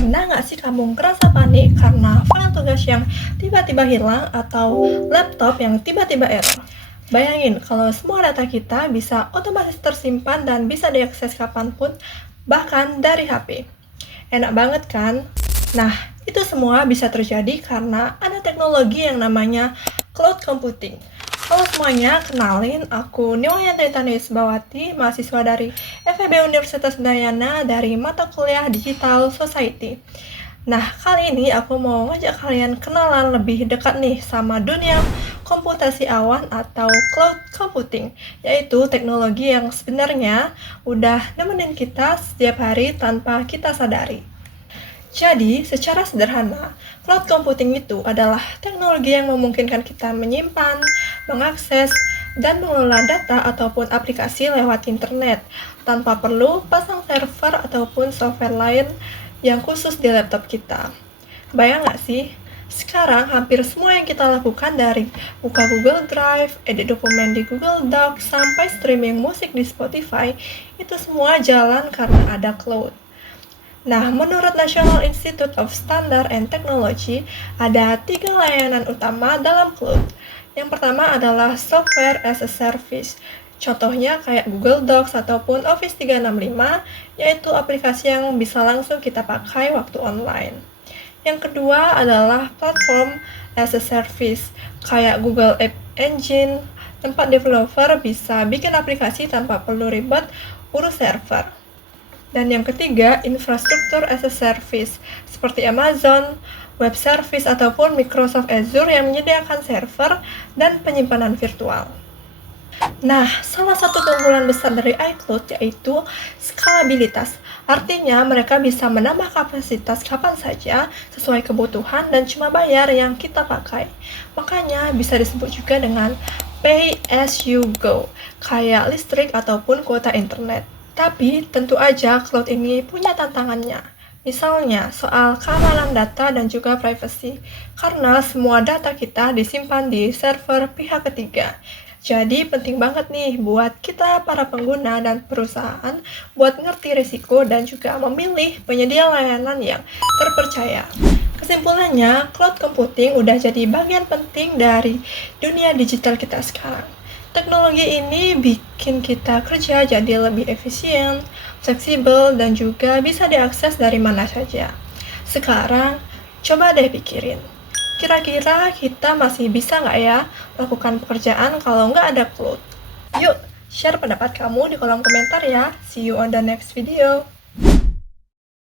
Pernah nggak sih kamu ngerasa panik karena file tugas yang tiba-tiba hilang atau laptop yang tiba-tiba error? Bayangin kalau semua data kita bisa otomatis tersimpan dan bisa diakses kapanpun, bahkan dari HP. Enak banget kan? Nah, itu semua bisa terjadi karena ada teknologi yang namanya cloud computing. Halo semuanya, kenalin aku Niwayanti Tanisbawati, mahasiswa dari FEB Universitas Udayana dari mata kuliah Digital Society. Nah, kali ini aku mau ngajak kalian kenalan lebih dekat nih sama dunia komputasi awan atau cloud computing, yaitu teknologi yang sebenarnya udah nemenin kita setiap hari tanpa kita sadari. Jadi, secara sederhana, cloud computing itu adalah teknologi yang memungkinkan kita menyimpan, mengakses, dan mengelola data ataupun aplikasi lewat internet tanpa perlu pasang server ataupun software lain yang khusus di laptop kita. Bayang nggak sih? Sekarang hampir semua yang kita lakukan dari buka Google Drive, edit dokumen di Google Docs, sampai streaming musik di Spotify, itu semua jalan karena ada cloud. Nah, menurut National Institute of Standard and Technology, ada 3 layanan utama dalam cloud. Yang pertama adalah Software as a Service. Contohnya kayak Google Docs ataupun Office 365, yaitu aplikasi yang bisa langsung kita pakai waktu online. Yang kedua adalah Platform as a Service, kayak Google App Engine, tempat developer bisa bikin aplikasi tanpa perlu ribet urus server. Dan yang ketiga, infrastruktur as a service, seperti Amazon, Web Service, ataupun Microsoft Azure yang menyediakan server dan penyimpanan virtual. Nah, salah satu keunggulan besar dari iCloud yaitu skalabilitas. Artinya, mereka bisa menambah kapasitas kapan saja sesuai kebutuhan dan cuma bayar yang kita pakai. Makanya bisa disebut juga dengan pay as you go, kayak listrik ataupun kuota internet. Tapi tentu aja cloud ini punya tantangannya. Misalnya soal keamanan data dan juga privacy, karena semua data kita disimpan di server pihak ketiga. Jadi penting banget nih buat kita para pengguna dan perusahaan buat ngerti risiko dan juga memilih penyedia layanan yang terpercaya. Kesimpulannya, cloud computing udah jadi bagian penting dari dunia digital kita sekarang. Teknologi ini bikin kita kerja jadi lebih efisien, fleksibel, dan juga bisa diakses dari mana saja. Sekarang, coba deh pikirin, kira-kira kita masih bisa nggak ya melakukan pekerjaan kalau nggak ada cloud? Yuk, share pendapat kamu di kolom komentar ya. See you on the next video.